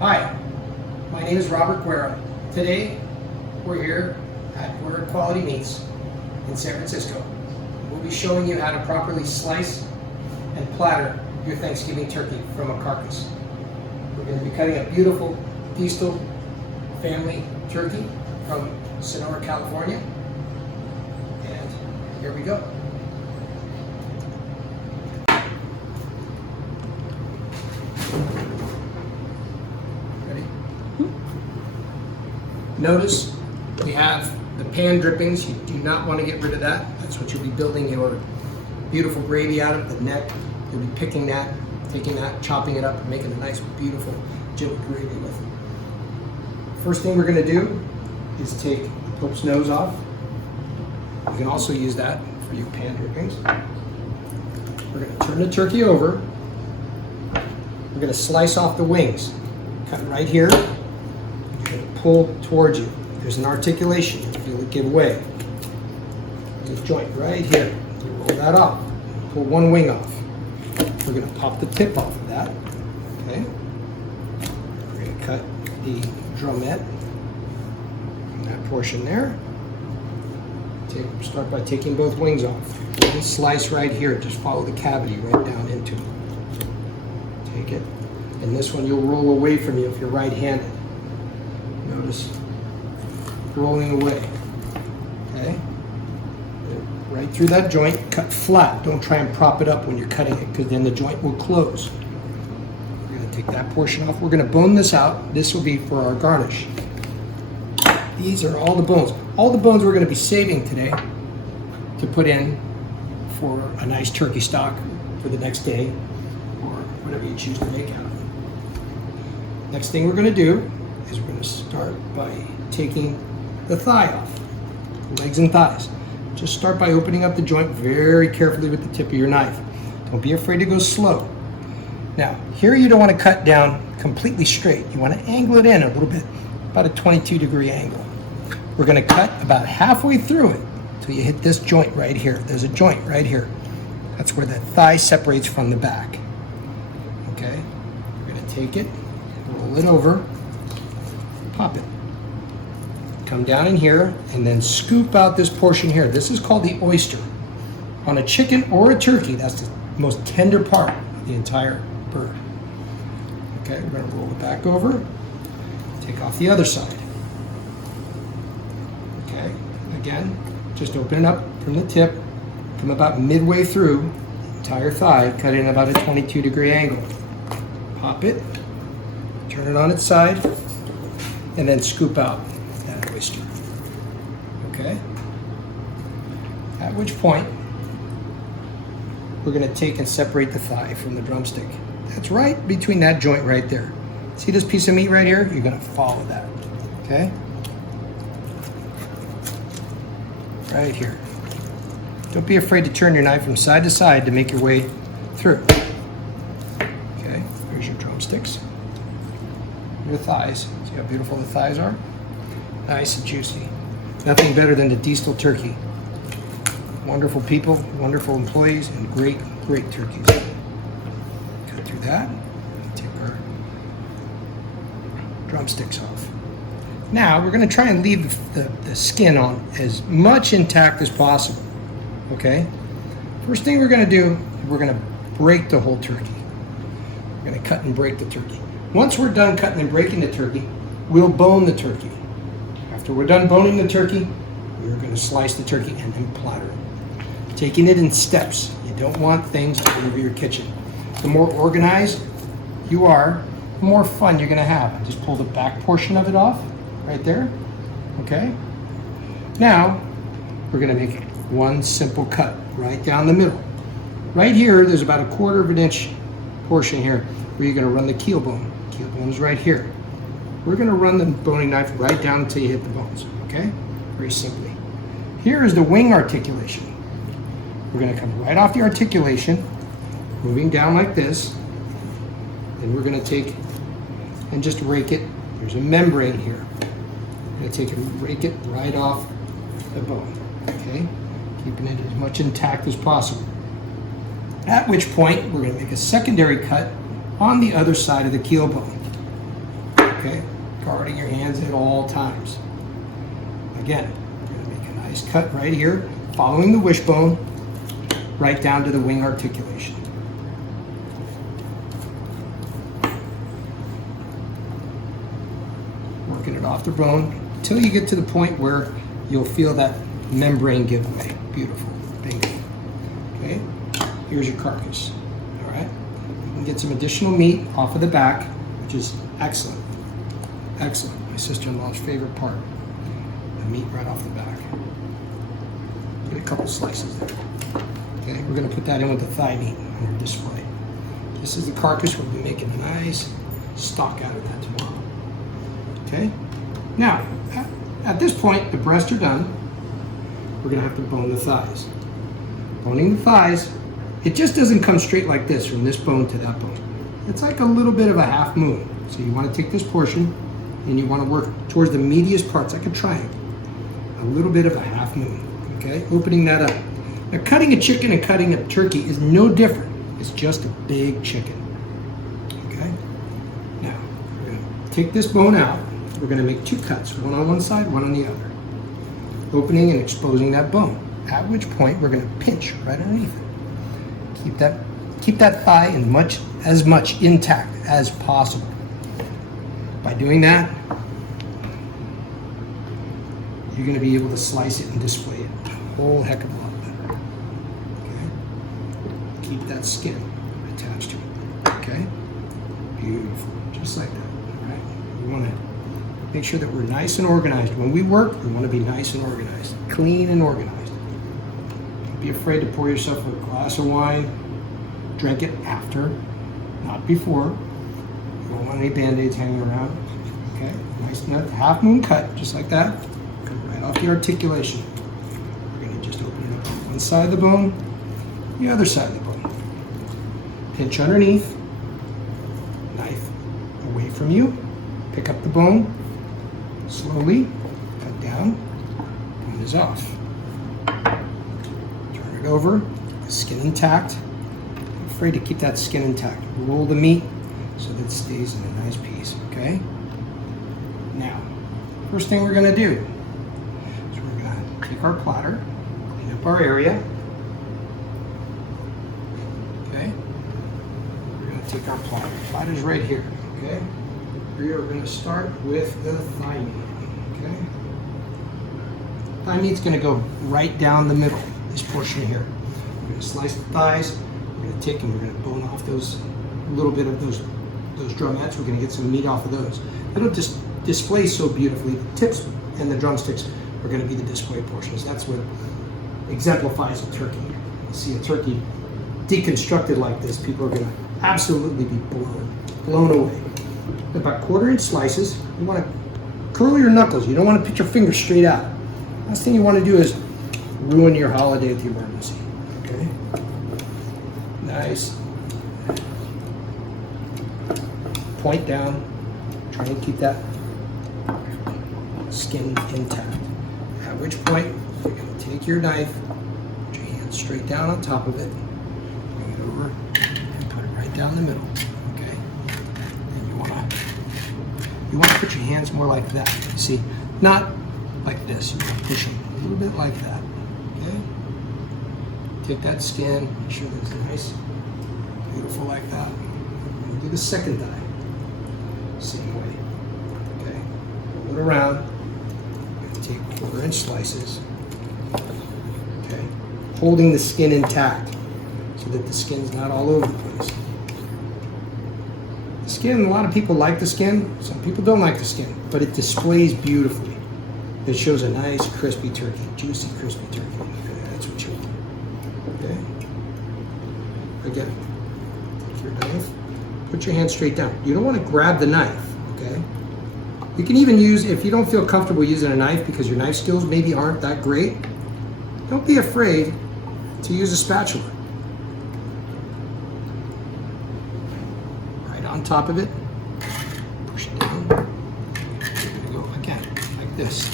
Hi, my name is Robert Guerra. Today, we're here at Where Quality Meats in San Francisco. We'll be showing you how to properly slice and platter your Thanksgiving turkey from a carcass. We're going to be cutting a beautiful Diestel family turkey from Sonora, California. And here we go. Notice we have the pan drippings. You do not want to get rid of that. That's what you'll be building your beautiful gravy out of, the neck. You'll be picking that, taking that, chopping it up, and making a nice, beautiful jilted gravy with it. First thing we're going to do is take the Pope's nose off. You can also use that for your pan drippings. We're going to turn the turkey over. We're going to slice off the wings. Cut right here. Pull towards you. There's an articulation. You feel it give way. There's a joint right here. You roll that off. Pull one wing off. We're going to pop the tip off of that. Okay. We're going to cut the drumette from that portion there. Start by taking both wings off. And slice right here. Just follow the cavity right down into it. Take it. And this one you'll roll away from you if you're right-handed. Notice rolling away, okay? Right through that joint, cut flat. Don't try and prop it up when you're cutting it, because then the joint will close. We're going to take that portion off. We're going to bone this out. This will be for our garnish. These are all the bones. All the bones we're going to be saving today to put in for a nice turkey stock for the next day, or whatever you choose to make out of it. Next thing we're going to do is we're going to start by taking the thigh off, legs and thighs. Just start by opening up the joint very carefully with the tip of your knife. Don't be afraid to go slow. Now, here you don't want to cut down completely straight. You want to angle it in a little bit, about a 22-degree angle. We're going to cut about halfway through it until you hit this joint right here. There's a joint right here. That's where the thigh separates from the back. Okay? We're going to take it, roll it over, pop it. Come down in here and then scoop out this portion here. This is called the oyster. On a chicken or a turkey, that's the most tender part of the entire bird. Okay, we're going to roll it back over. Take off the other side. Okay, again, just open it up from the tip. Come about midway through the entire thigh, cut in about a 22-degree angle. Pop it, turn it on its side, and then scoop out that oyster. Okay? At which point, we're going to take and separate the thigh from the drumstick. That's right between that joint right there. See this piece of meat right here? You're going to follow that. Okay? Right here. Don't be afraid to turn your knife from side to side to make your way through. Okay? Here's your drumsticks. Your thighs. See how beautiful the thighs are? Nice and juicy. Nothing better than the Diestel turkey. Wonderful people, wonderful employees, and great, great turkeys. Cut through that. Take our drumsticks off. Now we're going to try and leave the skin on as much intact as possible. Okay? First thing we're going to do, we're going to break the whole turkey. We're going to cut and break the turkey. Once we're done cutting and breaking the turkey, we'll bone the turkey. After we're done boning the turkey, we're going to slice the turkey and then platter it. Taking it in steps. You don't want things all over your kitchen. The more organized you are, the more fun you're going to have. Just pull the back portion of it off, right there. Okay? Now, we're going to make one simple cut right down the middle. Right here, there's about a 1/4 of an inch portion here where you're going to run the keel bone. Keel bone is right here. We're going to run the boning knife right down until you hit the bones, okay? Very simply. Here is the wing articulation. We're going to come right off the articulation, moving down like this. Then we're going to take and just rake it. There's a membrane here. We're going to take and rake it right off the bone, okay? Keeping it as much intact as possible. At which point, we're going to make a secondary cut on the other side of the keel bone. Okay, guarding your hands at all times. Again, you're going to make a nice cut right here, following the wishbone, right down to the wing articulation. Working it off the bone until you get to the point where you'll feel that membrane give way. Beautiful. Bingo. Okay, here's your carcass. All right, you can get some additional meat off of the back, which is excellent. Excellent. My sister-in-law's favorite part. The meat right off the back. Get a couple slices there. Okay, we're going to put that in with the thigh meat on our display. This is the carcass. We'll be making a nice stock out of that tomorrow. Okay, now at this point, the breasts are done. We're going to have to bone the thighs. Boning the thighs, it just doesn't come straight like this from this bone to that bone. It's like a little bit of a half moon. So you want to take this portion and you want to work towards the meatiest parts, like a triangle. A little bit of a half moon. Okay, opening that up. Now, cutting a chicken and cutting a turkey is no different. It's just a big chicken. Okay? Now, we're going to take this bone out. We're going to make two cuts, one on one side, one on the other. Opening and exposing that bone. At which point, we're going to pinch right underneath it. Keep that thigh as much intact as possible. By doing that, you're going to be able to slice it and display it a whole heck of a lot better. Okay? Keep that skin attached to it. Okay? Beautiful. Just like that. All right? We want to make sure that we're nice and organized. When we work, we want to be nice and organized. Clean and organized. Don't be afraid to pour yourself a glass of wine. Drink it after, not before. You don't want any Band-Aids hanging around. Okay? Nice enough. Half moon cut, just like that. Come right off the articulation. We're going to just open it up on one side of the bone, the other side of the bone. Pinch underneath. Knife away from you. Pick up the bone. Slowly cut down. Bone is off. Turn it over. The skin intact. I'm afraid to keep that skin intact. Roll the meat so that it stays in a nice piece. Okay? Now, first thing we're going to do is we're going to take our platter, clean up our area. Okay? We're going to take our platter. Platter's right here. Okay? We are going to start with the thigh meat. Okay? Thigh meat's going to go right down the middle, this portion here. We're going to slice the thighs. We're going to take and we're going to bone off those, a little bit of those drumettes. We're going to get some meat off of those. It'll just display so beautifully. The tips and the drumsticks are going to be the display portions. That's what exemplifies a turkey. You see a turkey deconstructed like this, people are going to absolutely be blown away. About 1/4-inch slices. You want to curl your knuckles. You don't want to put your fingers straight out. Last thing you want to do is ruin your holiday at the emergency. Okay? Nice. Point down. Try and keep that skin intact. At which point, you're going to take your knife, put your hand straight down on top of it, bring it over, and put it right down the middle. You want to put your hands more like that. See, not like this. You want to push them a little bit like that. Okay? Take that skin, make sure that it's nice, beautiful like that. We're going to do the second thigh. Same way. Okay? Roll it around. You're going to take 1/4-inch slices. Okay? Holding the skin intact so that the skin's not all over the place. Skin, a lot of people like the skin, some people don't like the skin, but it displays beautifully. It shows a nice crispy turkey, juicy crispy turkey. Okay, that's what you want. Okay? Again, take your knife, put your hand straight down. You don't want to grab the knife, okay? You can even use, if you don't feel comfortable using a knife because your knife skills maybe aren't that great, don't be afraid to use a spatula. On top of it, push it down. You're going to go again, like this,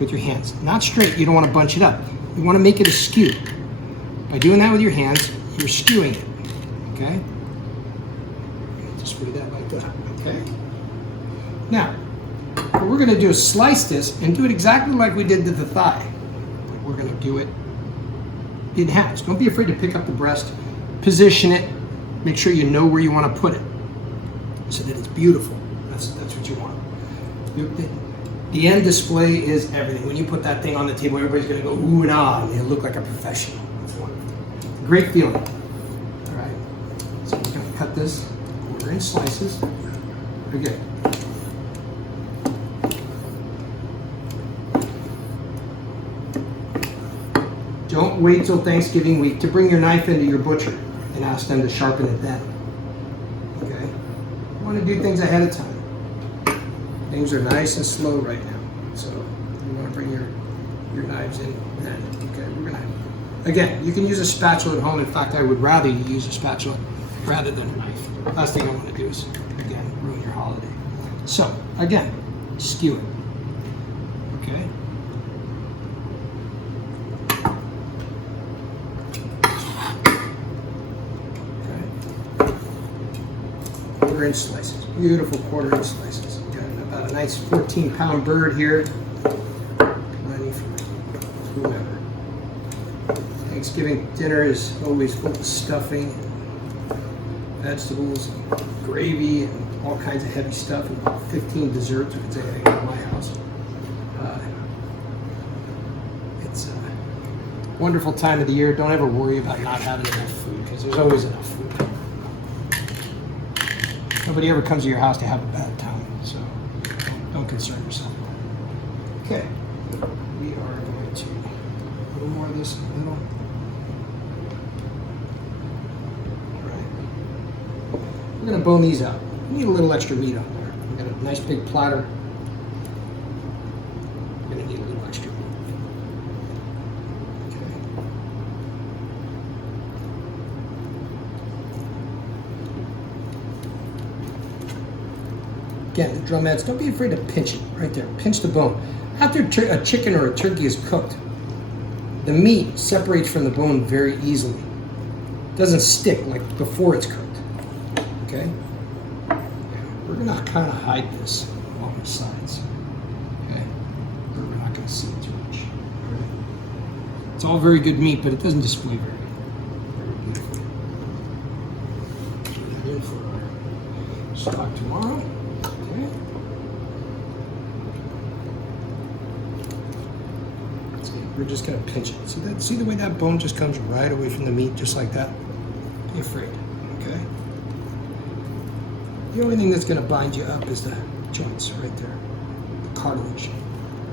with your hands. Not straight, you don't want to bunch it up. You want to make it askew. By doing that with your hands, you're skewing it, okay? Display that like that, okay? Now, what we're going to do is slice this and do it exactly like we did to the thigh. But we're going to do it in halves. Don't be afraid to pick up the breast, position it, make sure you know where you want to put it so that it's beautiful. That's what you want. The end display is everything. When you put that thing on the table, everybody's going to go ooh and ah, and they'll look like a professional. It's wonderful. Great feeling. All right. So we're going to cut this 1/4-inch slices. Very good. Don't wait till Thanksgiving week to bring your knife into your butcher and ask them to sharpen it then. Okay? You want to do things ahead of time. Things are nice and slow right now, so you want to bring your knives in then. Okay, we're gonna. Again, you can use a spatula at home. In fact, I would rather you use a spatula rather than a knife. Last thing I want to do is, again, ruin your holiday. So, again, skew it. Okay. Okay. 1/4-inch slices. Beautiful 1/4-inch slices. Got a nice 14-pound bird here. Plenty for whoever. Thanksgiving dinner is always full of stuffing, vegetables, gravy, and all kinds of heavy stuff, and about 15 desserts. You can say I got at my house. It's a wonderful time of the year. Don't ever worry about not having enough food, because there's always enough food. Nobody ever comes to your house to have a bad time, so don't concern yourself. Okay, we are going to a little more of this in the middle. All right. We're going to bone these out. We need a little extra meat on there. We've got a nice big platter. We're going to need a little extra meat. Okay. Again, the drumettes, don't be afraid to pinch it right there. Pinch the bone. After a chicken or a turkey is cooked, the meat separates from the bone very easily. It doesn't stick like before it's cooked. Okay? We're going to kind of hide this along the sides. Okay? We're not going to see it too much. It's all very good meat, but it doesn't display very beautifully. Put that in for our stock tomorrow. Okay. We're just going to pinch it. See that? See the way that bone just comes right away from the meat, just like that? Be afraid. Okay. The only thing that's going to bind you up is the joints right there, the cartilage.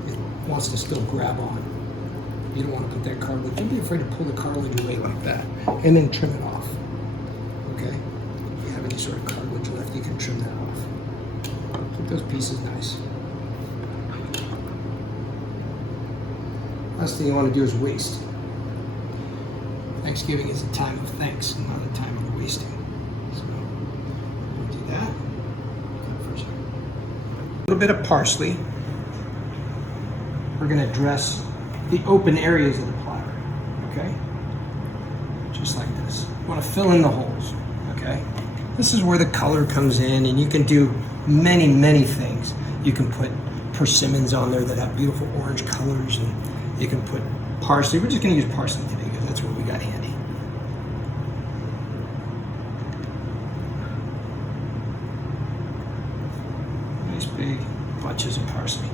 It wants to still grab on. You don't want to put that cartilage. Don't be afraid to pull the cartilage away like that, and then trim it off. Okay. If you have any sort of cartilage left, you can trim that off. Keep those pieces nice. Last thing you want to do is waste. Thanksgiving is a time of thanks, not a time of wasting. So, we'll do that. A little bit of parsley. We're going to dress the open areas of the platter. Okay? Just like this. You want to fill in the holes. Okay? This is where the color comes in, and you can do many, many things. You can put persimmons on there that have beautiful orange colors, and you can put parsley. We're just going to use parsley today because that's what we got handy. Nice big bunches of parsley.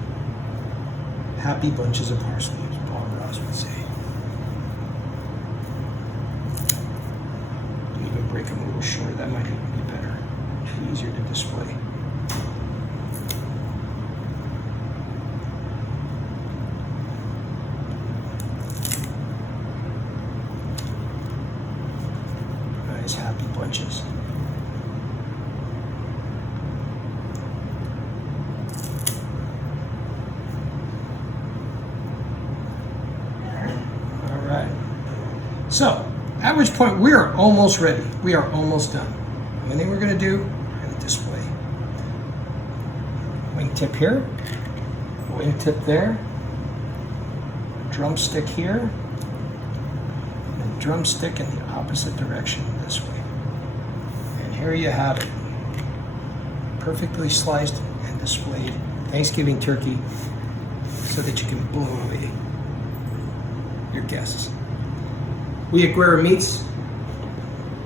Happy bunches of parsley, as Bob Ross would say. Even break them a little short. That might even be better. Easier to display. Happy bunches. All right. So, at which point we are almost ready. We are almost done. The only thing we're going to do, we're going to display. Wingtip here, wingtip there, drumstick here, and drumstick in the opposite direction this way. And here you have it. perfectly sliced and displayed Thanksgiving turkey so that you can blow away your guests. We at Guerra Meats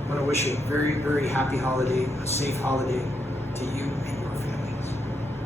want to wish you a very, very happy holiday, a safe holiday to you and your family.